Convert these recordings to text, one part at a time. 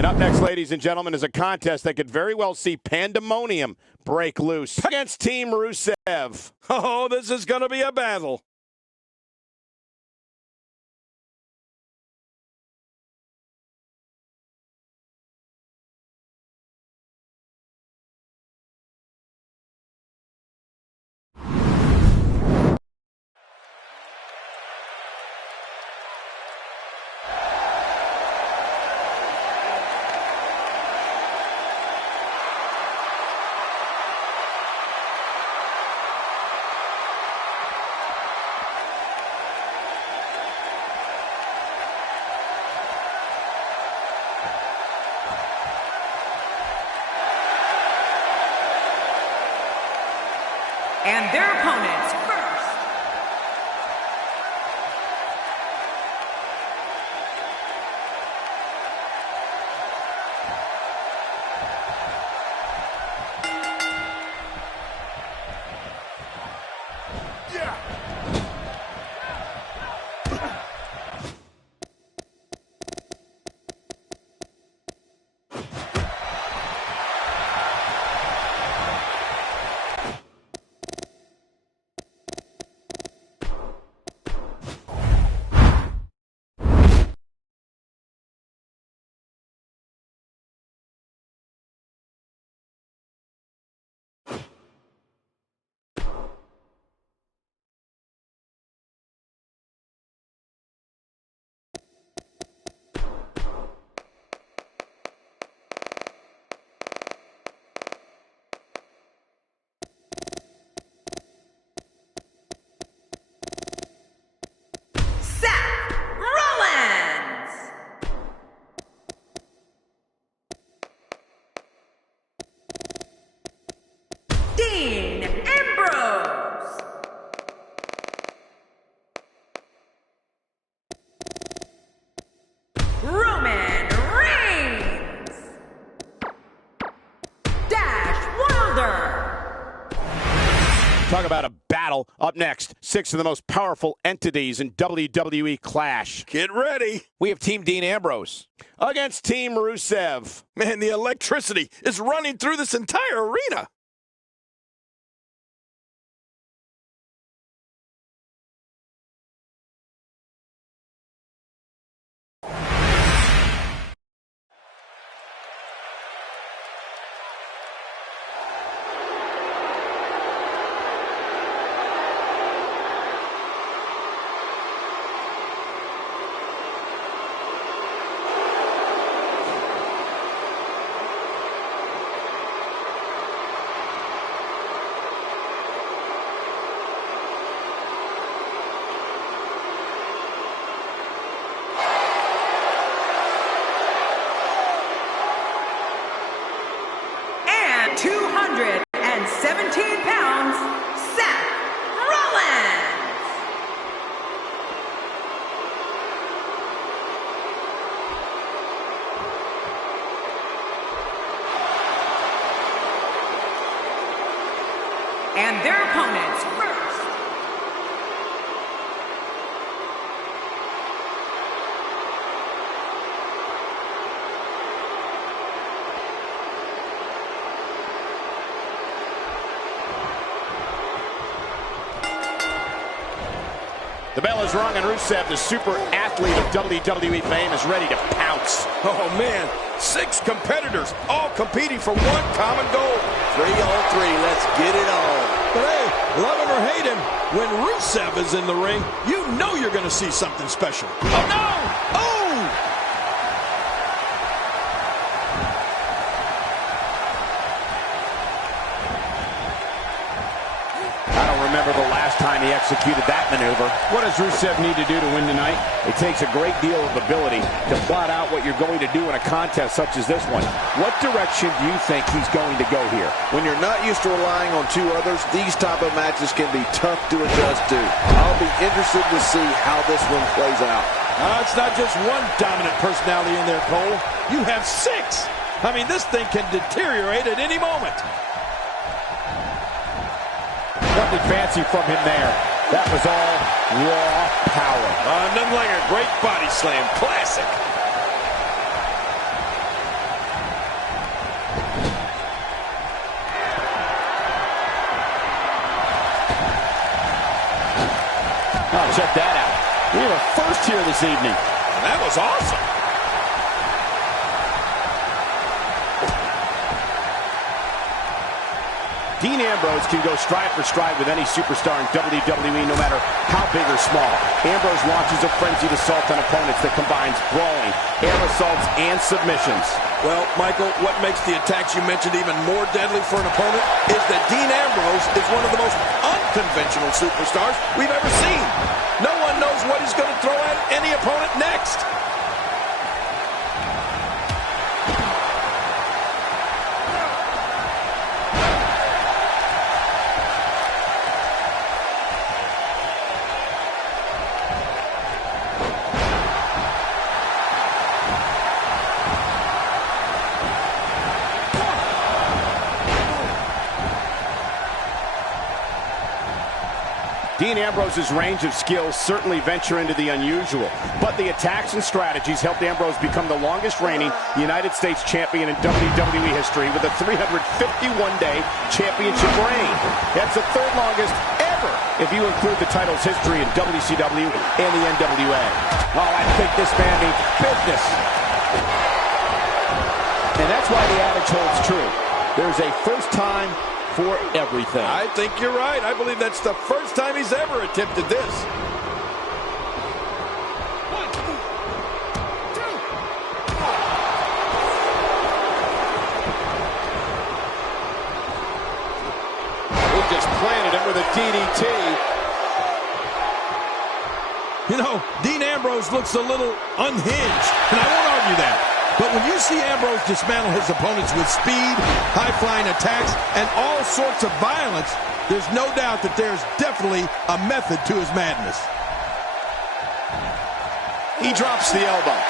And up next, ladies and gentlemen, is a contest that could very well see pandemonium break loose against Team Rusev. Oh, this is going to be a battle. And their opponents first. Talk about a battle. Up next, 6 of the most powerful entities in WWE clash. Get ready. We have Team Dean Ambrose against Team Rusev. Man, the electricity is running through this entire arena. And 217 pounds, Seth Rollins. And their opponents first. The bell is rung, and Rusev, the super athlete of WWE fame, is ready to pounce. Oh, man. 6 competitors, all competing for one common goal. 3 on 3. Let's get it on. But hey, love him or hate him, when Rusev is in the ring, you know you're going to see something special. Oh, no! Oh! I don't remember the last time he executed that maneuver. What does Rusev need to do to win tonight? It takes a great deal of ability to plot out what you're going to do in a contest such as this one. What direction do you think he's going to go here? When you're not used to relying on 2 others, these type of matches can be tough to adjust to. I'll be interested to see how this one plays out. It's not just one dominant personality in there, Cole. You have 6. I mean, this thing can deteriorate at any moment. Nothing fancy from him there. That was all raw power. Nothing like a great body slam. Classic. check that out. We have a first here this evening. And that was awesome. Dean Ambrose can go stride for stride with any superstar in WWE, no matter how big or small. Ambrose launches a frenzied assault on opponents that combines brawling, air assaults, and submissions. Well, Michael, what makes the attacks you mentioned even more deadly for an opponent is that Dean Ambrose is one of the most unconventional superstars we've ever seen. No one knows what he's going to throw at any opponent next. Dean Ambrose's range of skills certainly venture into the unusual, but the attacks and strategies helped Ambrose become the longest reigning United States champion in WWE history with a 351-day championship reign. That's the third longest ever if you include the title's history in WCW and the NWA. Oh, I think this man means business. And that's why the adage holds true. There's a first time for everything. I think you're right. I believe that's the first time he's ever attempted this. 1, 2. He just planted him with a DDT. You know, Dean Ambrose looks a little unhinged, and I won't argue that. But when you see Ambrose dismantle his opponents with speed, high-flying attacks, and all sorts of violence, there's no doubt that there's definitely a method to his madness. He drops the elbow.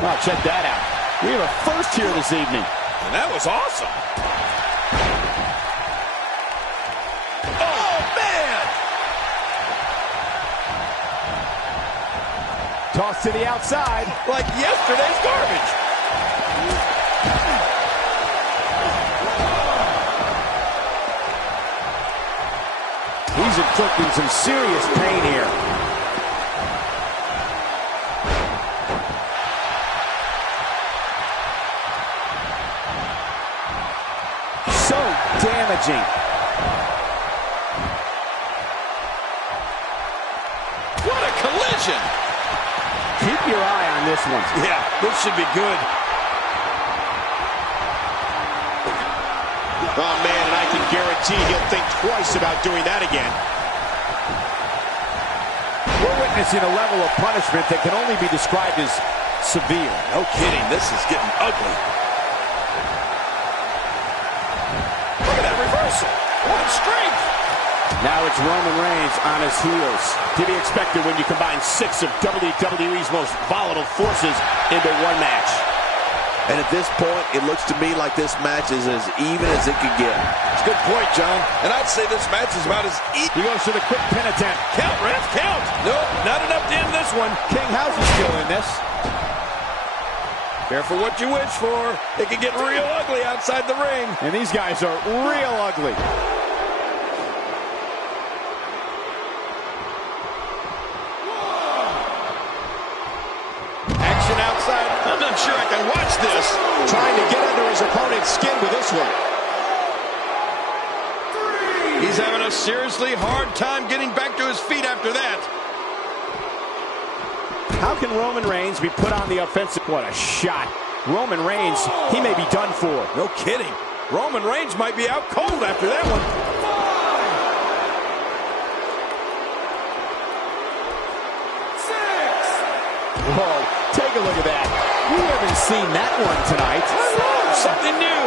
Well, check that out. We have a first here this evening. And that was awesome. Oh, man! Toss to the outside. Like yesterday's garbage. He's inflicting some serious pain here. Damaging. What a collision! Keep your eye on this one. Yeah, this should be good. Oh, man, and I can guarantee he'll think twice about doing that again. We're witnessing a level of punishment that can only be described as severe. No kidding, this is getting ugly. What strength! Now it's Roman Reigns on his heels. To be expected when you combine 6 of WWE's most volatile forces into one match. And at this point, it looks to me like this match is as even as it could get. It's a good point, John. And I'd say this match is about as even. He goes for the quick pin attempt. Count, ref, count! Nope, not enough to end this one. King House is still in this. Careful what you wish for. It can get real ugly outside the ring. And these guys are real ugly. Action outside. I'm not sure I can watch this. Trying to get under his opponent's skin with this one. 3. He's having a seriously hard time getting back to his feet after that. How can Roman Reigns be put on the offensive? What a shot. Roman Reigns, he may be done for. No kidding. Roman Reigns might be out cold after that one. 5, 6. Whoa, take a look at that. We haven't seen that one tonight. Something new.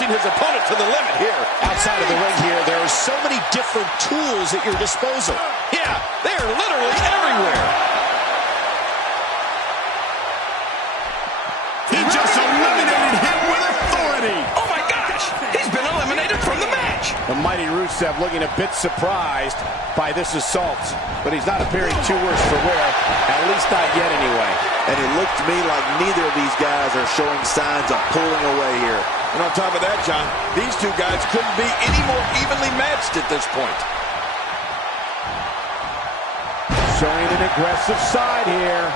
pushing his opponent to the limit here. Outside of the ring here, there are so many different tools at your disposal. Yeah, they are literally everywhere. He just eliminated him with authority. Oh my gosh, he's been eliminated from the match. The mighty Rusev looking a bit surprised by this assault, but he's not appearing too worse for wear, at least not yet anyway. And it looked to me like neither of these guys are showing signs of pulling away here. And on top of that, John, these two guys couldn't be any more evenly matched at this point. Showing an aggressive side here.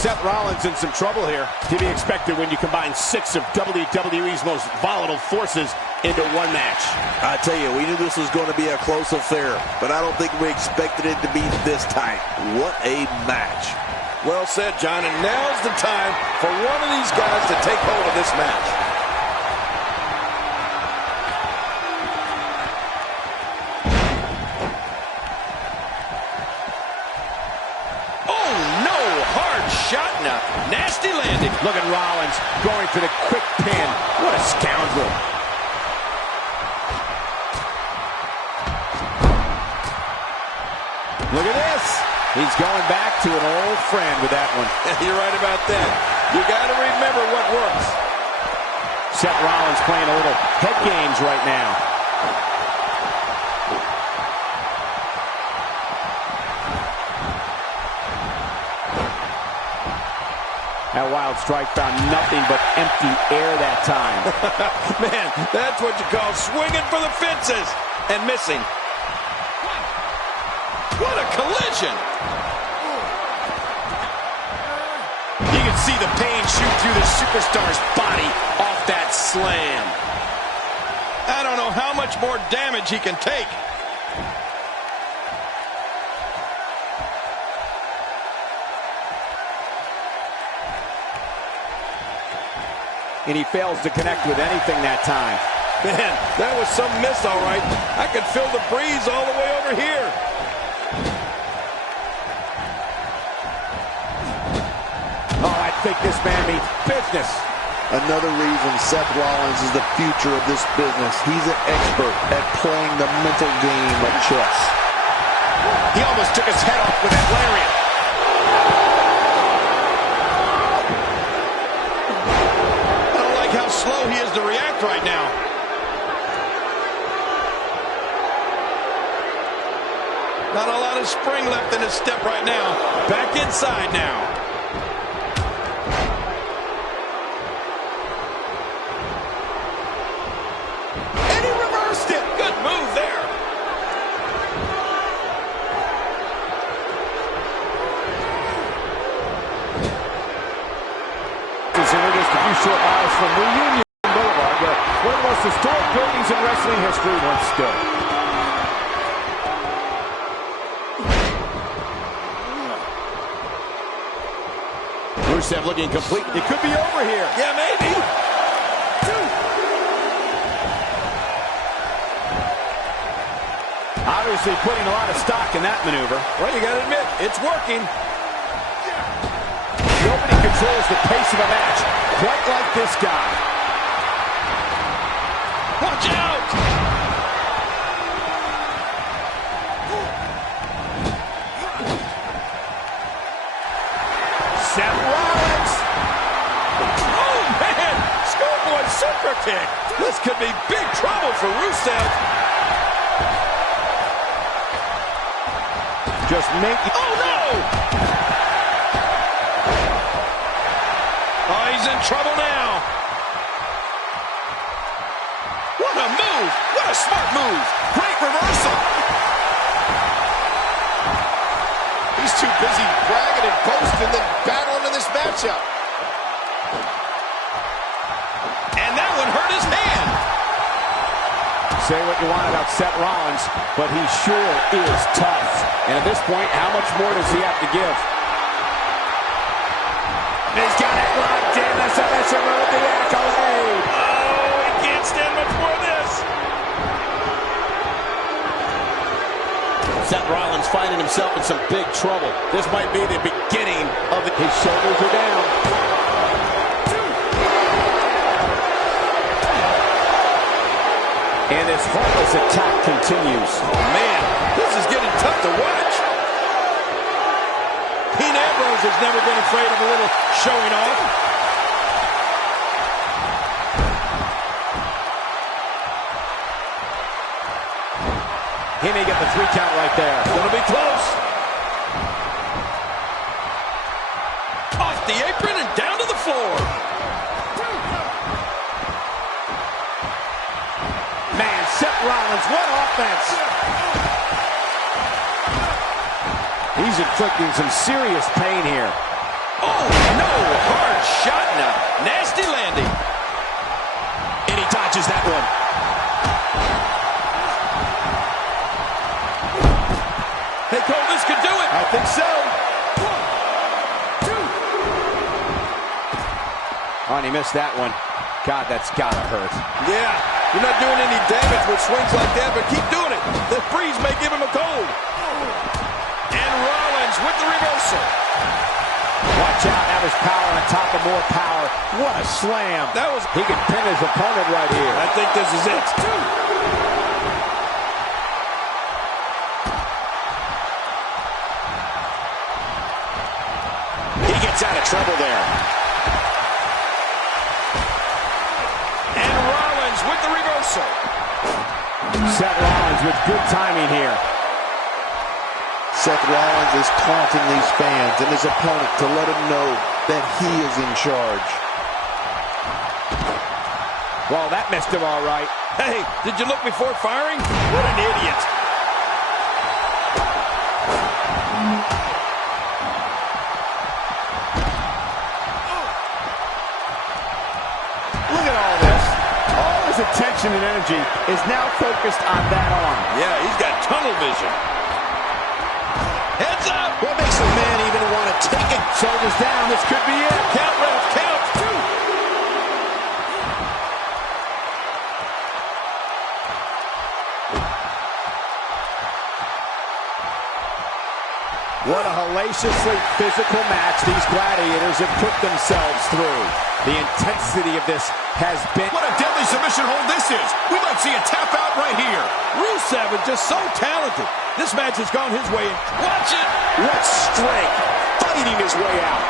Seth Rollins in some trouble here. To be expected when you combine 6 of WWE's most volatile forces into one match. I tell you, we knew this was going to be a close affair, but I don't think we expected it to be this tight. What a match. Well said, John, and now's the time for one of these guys to take hold of this match. Shot and a nasty landing. Look at Rollins going for the quick pin. What a scoundrel. Look at this. He's going back to an old friend with that one. You're right about that. You got to remember what works. Seth Rollins playing a little head games right now. That wild strike found nothing but empty air that time. Man, that's what you call swinging for the fences and missing. What a collision! You can see the pain shoot through the superstar's body off that slam. I don't know how much more damage he can take. And he fails to connect with anything that time. Man, that was some miss, all right. I could feel the breeze all the way over here. Oh, I think this man means business. Another reason Seth Rollins is the future of this business. He's an expert at playing the mental game of chess. He almost took his head off with that lariat. How slow he is to react right now. Not a lot of spring left in his step right now. Back inside now. And he reversed it. Good move there. Just a few short miles from Reunion Boulevard, where one of the most historic buildings in wrestling history once stood. Rusev looking complete. It could be over here. Yeah, maybe. Obviously putting a lot of stock in that maneuver. Well, you got to admit, it's working. Nobody controls the pace of a match quite like this guy. Watch out! Seth Rollins. Oh, man! Schoolboy super kick. This could be big trouble for Rusev. Just make it. Oh, no! Oh, he's in trouble now. What a move! What a smart move! Great reversal! He's too busy bragging and boasting than battling in this matchup. And that one hurt his hand. Say what you want about Seth Rollins, but he sure is tough. And at this point, how much more does he have to give? He's got it locked in. The submission move, the accolade. Oh, he can't stand much more of this. Seth Rollins finding himself in some big trouble. This might be the beginning of it. His shoulders are down. this attack continues. Oh, man, this is getting tough to watch. Dean Ambrose has never been afraid of a little showing off. He may get the 3 count right there. Gonna be close. Off the apron and down to the floor. Man, Seth Rollins, what offense! He's inflicting some serious pain here. Oh, no, hard shot and a nasty landing. And he dodges that one. Hey, Cole, this could do it. I think so. 1, 2. Oh, and he missed that one. God, that's gotta hurt. Yeah, you're not doing any damage with swings like that, but keep doing it. The freeze may give him a cold. And Rollins with the reversal. Watch out, now there's power on top of more power. What a slam. He can pin his opponent right here. I think this is it. He gets out of trouble there. And Rollins with the reversal. Seth Rollins with good timing here. Seth Rollins is taunting these fans and his opponent to let him know that he is in charge. Well, that missed him all right. Hey, did you look before firing? What an idiot. Look at all this. All his attention and energy is now focused on that arm. Yeah, he's got tunnel vision. Heads up! What makes a man even want to take it? Shoulders down, this could be it. Count, ref, count. 2. What a hellaciously physical match these gladiators have put themselves through. The intensity of this has been... What a deadly submission hold this is. We might see a tap out right here. Rusev is just so talented. This match has gone his way. Watch it! What strength, fighting his way out.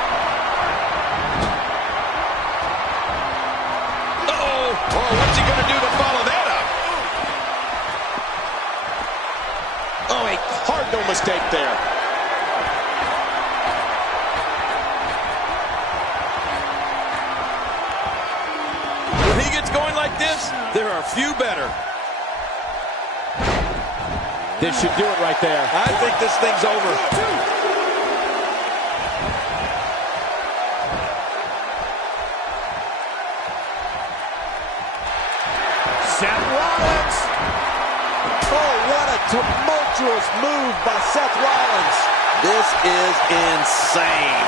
Uh-oh. Oh, what's he going to do to follow that up? Oh, a cardinal mistake there. When he gets going like this, there are few better. This should do it right there. I think this thing's over. Seth Rollins. Oh, what a tumultuous move by Seth Rollins. This is insane.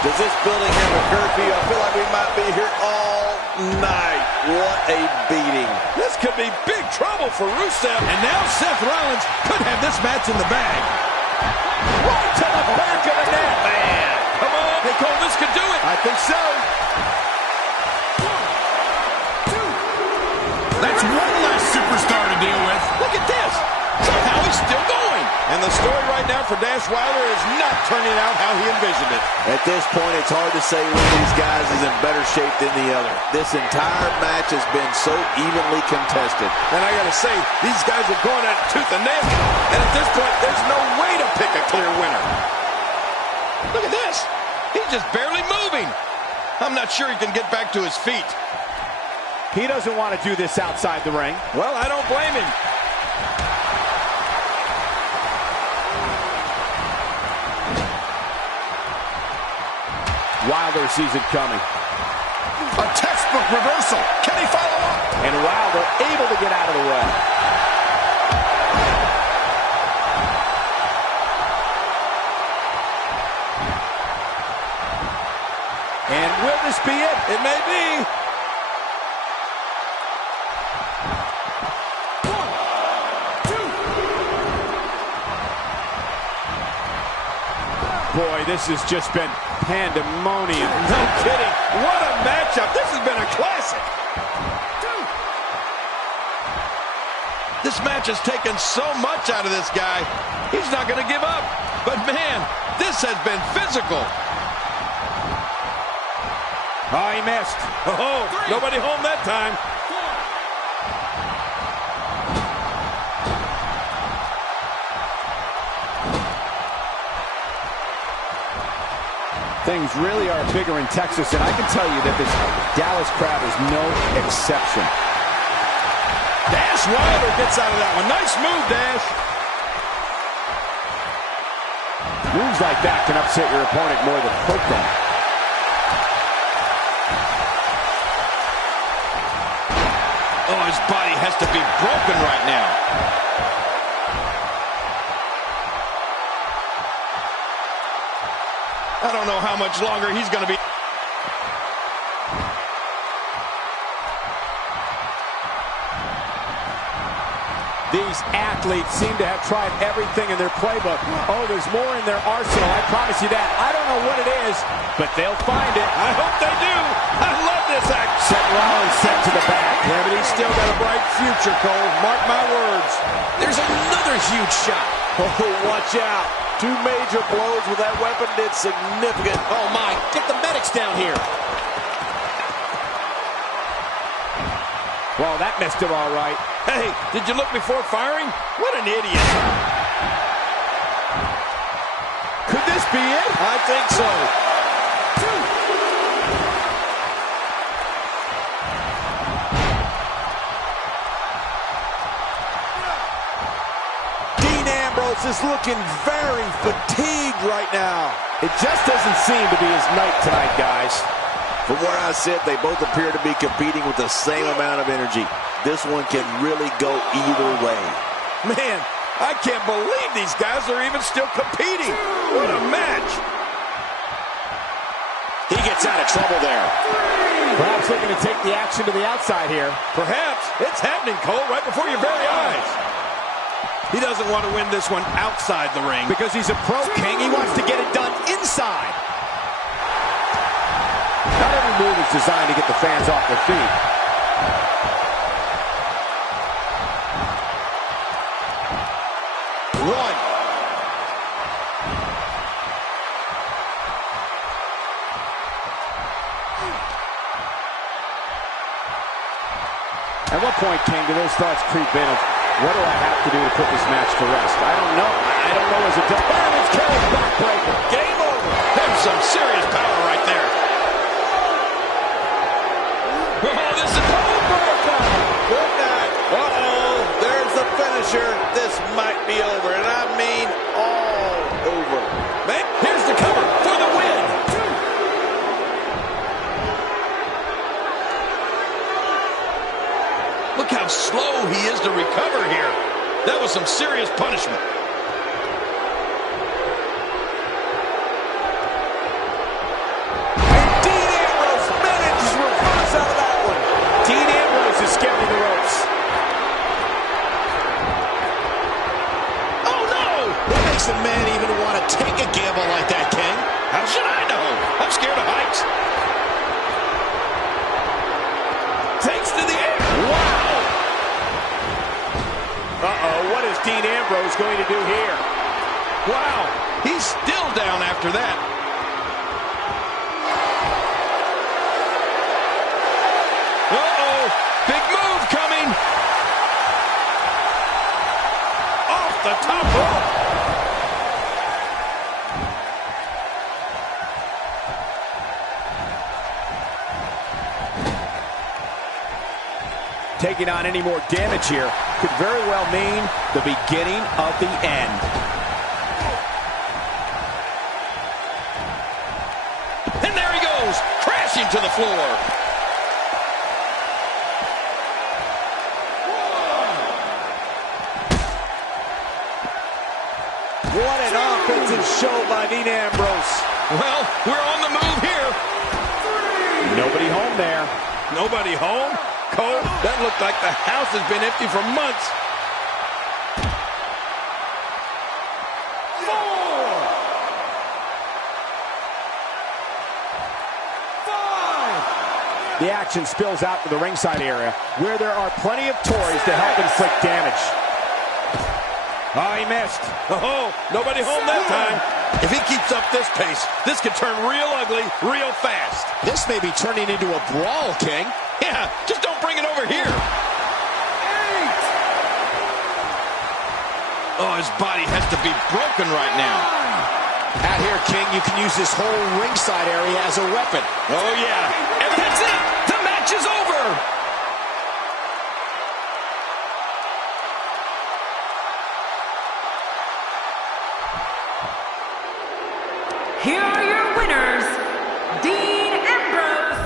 Does this building have a curfew? I feel like we might be here all night. What a beating. This could be big trouble for Rusev. And now Seth Rollins could have this match in the bag. Right to the back of the net. Man, come on. Hey, Cole, this could do it. I think so. 1, 2. That's one less superstar to deal with. Look at this. Somehow he's still going. And the story right now for Dash Wilder is not turning out how he envisioned it. At this point, it's hard to say one of these guys is in better shape than the other. This entire match has been so evenly contested. And I got to say, these guys are going at it tooth and nail. And at this point, there's no way to pick a clear winner. Look at this. He's just barely moving. I'm not sure he can get back to his feet. He doesn't want to do this outside the ring. Well, I don't blame him. Wilder sees it coming. A textbook reversal. Can he follow up? And Wilder able to get out of the way. And will this be it? It may be. Boy, this has just been pandemonium. No kidding. What a matchup. This has been a classic. This match has taken so much out of this guy. He's not going to give up. But, man, this has been physical. Oh, he missed. Oh, nobody home that time. Things really are bigger in Texas, and I can tell you that this Dallas crowd is no exception. Dash Wilder gets out of that one. Nice move, Dash. Moves like that can upset your opponent more than hurt them. Oh, his body has to be broken right now. I don't know how much longer he's going to be. These athletes seem to have tried everything in their playbook. Oh, there's more in their arsenal, I promise you that. I don't know what it is, but they'll find it. I hope they do. I love this act. Seth Rollins sent to the back. Yeah, but he's still got a bright future, Cole. Mark my words. There's another huge shot. Oh, watch out. Two major blows with that weapon did significant. Oh, my. Get the medics down here. Well, that missed him all right. Hey, did you look before firing? What an idiot. Could this be it? I think so. Dean Ambrose is looking very fatigued right now. It just doesn't seem to be his night tonight, guys. From where I sit, they both appear to be competing with the same amount of energy. This one can really go either way. Man, I can't believe these guys are even still competing. What a match. He gets out of trouble there. Perhaps looking to take the action to the outside here. Perhaps. It's happening, Cole, right before your very eyes. He doesn't want to win this one outside the ring. Because he's a pro king, he wants to get it done inside. Not every move is designed to get the fans off their feet. One. At what point, King, do those thoughts creep in of, what do I have to do to put this match to rest? I don't know. I don't know as a fireman's carry backbreaker. Game over. There's some serious power right there. Oh, this is Good night. Uh-oh, there's the finisher. This might be over, and I mean all over. Man, here's the cover for the win. Look how slow he is to recover here. That was some serious punishment. And Dean Ambrose manages to reverse out of that one. Dean Ambrose is skipping the ropes. Oh, no! What makes a man even want to take a gamble like that, King? How should I know? I'm scared of heights. Takes to the air. Wow! Uh-oh, what is Dean Ambrose going to do here? Wow, he's still down after that. Uh-oh, big move coming. Off the top rope. Taking on any more damage here could very well mean the beginning of the end. And there he goes, crashing to the floor. What an offensive show by Dean Ambrose. Well, we're on the move here. Nobody home there. Nobody home? Cole, that looked like the house has been empty for months. 4, 5. The action spills out to the ringside area, where there are plenty of toys to help inflict damage. Oh, he missed. Oh, nobody home that time. If he keeps up this pace, this could turn real ugly real fast. This may be turning into a brawl, King. Yeah, just don't bring it over here. Oh, his body has to be broken right now. Out here, King, you can use this whole ringside area as a weapon. Oh, yeah. And that's it. The match is over. Here are your winners, Dean Ambrose.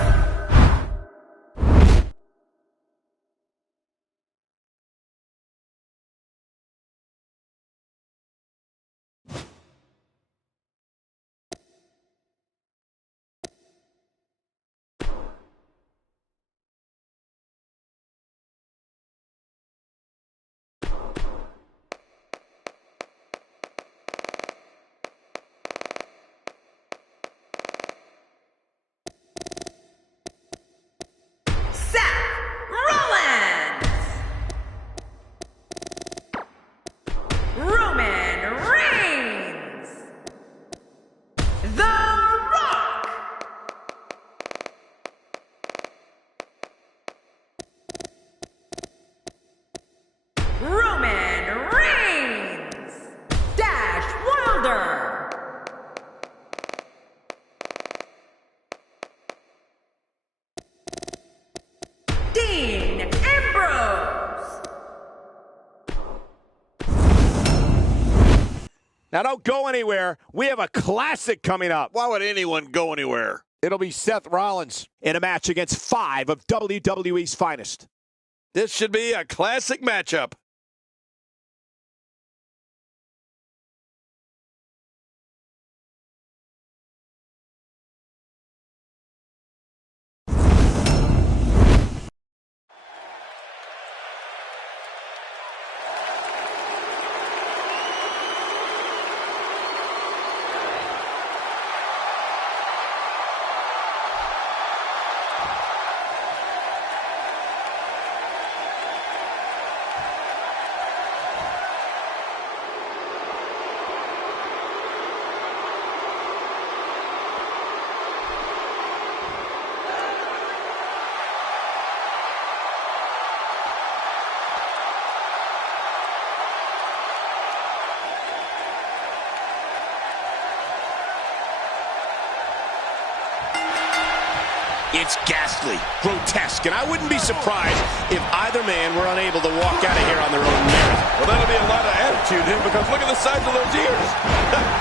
Dean Ambrose. Now don't go anywhere. We have a classic coming up. Why would anyone go anywhere? It'll be Seth Rollins in a match against 5 of WWE's finest. This should be a classic matchup. It's ghastly, grotesque, and I wouldn't be surprised if either man were unable to walk out of here on their own merit. Well, that'll be a lot of attitude here, because look at the size of those ears.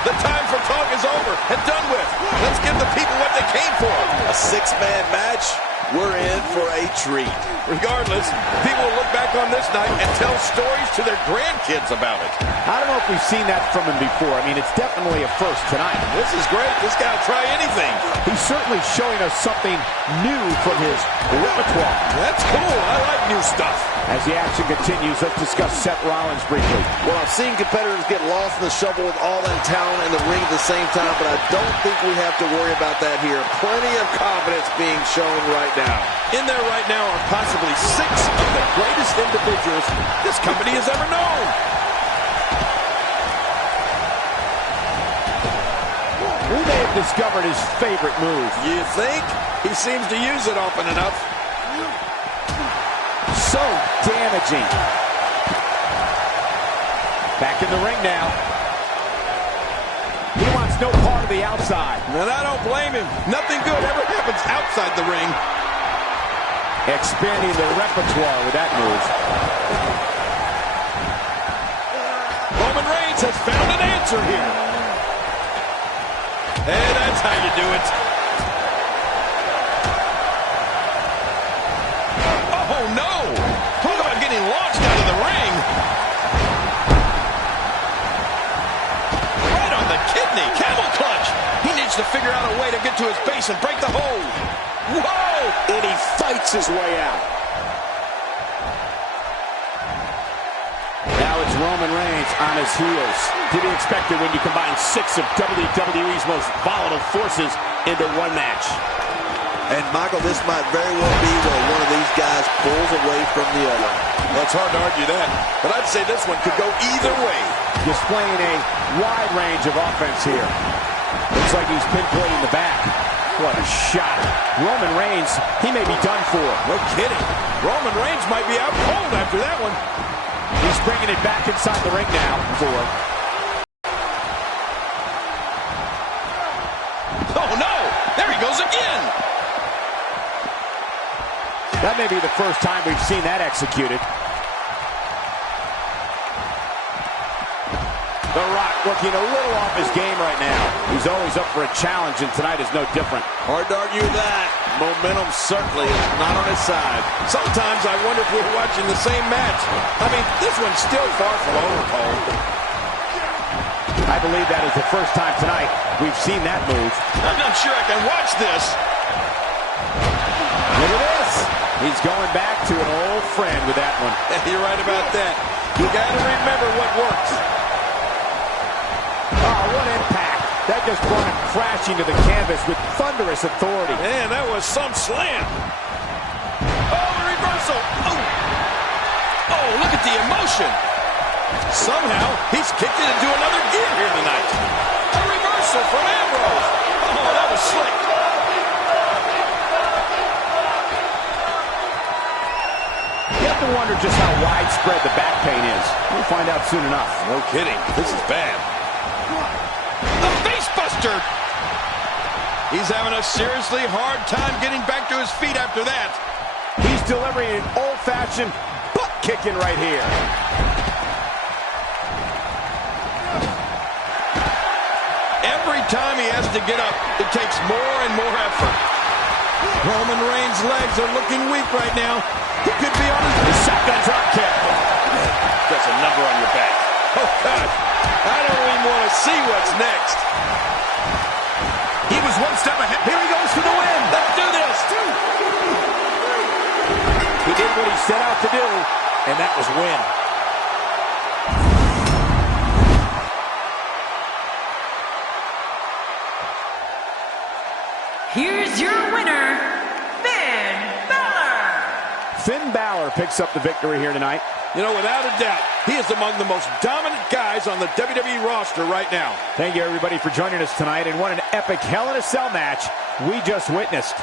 The time for talk is over and done with. Let's give the people what they came for. A 6-man match? We're in for a treat. Regardless, people will look back on this night and tell stories to their grandkids about it. I don't know if we've seen that from him before. I mean, it's definitely a first tonight. This is great. This guy will try anything. He's certainly showing us something new from his repertoire. That's cool. I like new stuff. As the action continues, let's discuss Seth Rollins briefly. Well, I've seen competitors get lost in the shuffle with all that talent in the ring at the same time, but I don't think we have to worry about that here. Plenty of confidence being shown right now. In there right now are possibly 6 of the greatest individuals this company has ever known. We may have discovered his favorite move. You think? He seems to use it often enough. So damaging. Back in the ring now. He wants no part of the outside. And I don't blame him. Nothing good ever happens outside the ring. Expanding the repertoire with that move. Roman Reigns has found an answer here. And that's how you do it. Oh, no. Talk about getting launched out of the ring. Right on the kidney. Camel clutch. He needs to figure out a way to get to his base and break the hold. Whoa! And he fights his way out. Now it's Roman Reigns on his heels. To be expected when you combine 6 of WWE's most volatile forces into one match. And, Michael, this might very well be where one of these guys pulls away from the other. Well, it's hard to argue that, but I'd say this one could go either way. Displaying a wide range of offense here. Looks like he's pinpointing the back. What a shot. Roman Reigns, he may be done for. No kidding. Roman Reigns might be out cold after that one. He's bringing it back inside the ring now. Oh, no! There he goes again! That may be the first time we've seen that executed. The Rock looking a little off his game right now. He's always up for a challenge, and tonight is no different. Hard to argue that. Momentum certainly is not on his side. Sometimes I wonder if we're watching the same match. I mean, this one's still far from over, Cole. I believe that is the first time tonight we've seen that move. I'm not sure I can watch this. Look at this. He's going back to an old friend with that one. You're right about that. You got to remember what works. Oh, what impact. That just brought him crashing to the canvas with thunderous authority. Man, that was some slam. Oh, the reversal. Oh, look at the emotion. Somehow, he's kicked it into another gear here tonight. A reversal from Ambrose. Oh, that was slick. You have to wonder just how widespread the back pain is. We'll find out soon enough. No kidding. This is bad. The face buster. He's having a seriously hard time getting back to his feet after that. He's delivering an old-fashioned butt kicking right here. Every time he has to get up, it takes more and more effort. Roman Reigns' legs are looking weak right now. He could be on his shotgun drop kick. That's a number on your back. Oh, God. I don't even want to see what's next. He was one step ahead. Here he goes for the win. Let's do this. He did what he set out to do, and that was win. Here's your winner, Finn Balor. Finn Balor picks up the victory here tonight. You know, without a doubt, he is among the most dominant guys on the WWE roster right now. Thank you, everybody, for joining us tonight. And what an epic Hell in a Cell match we just witnessed.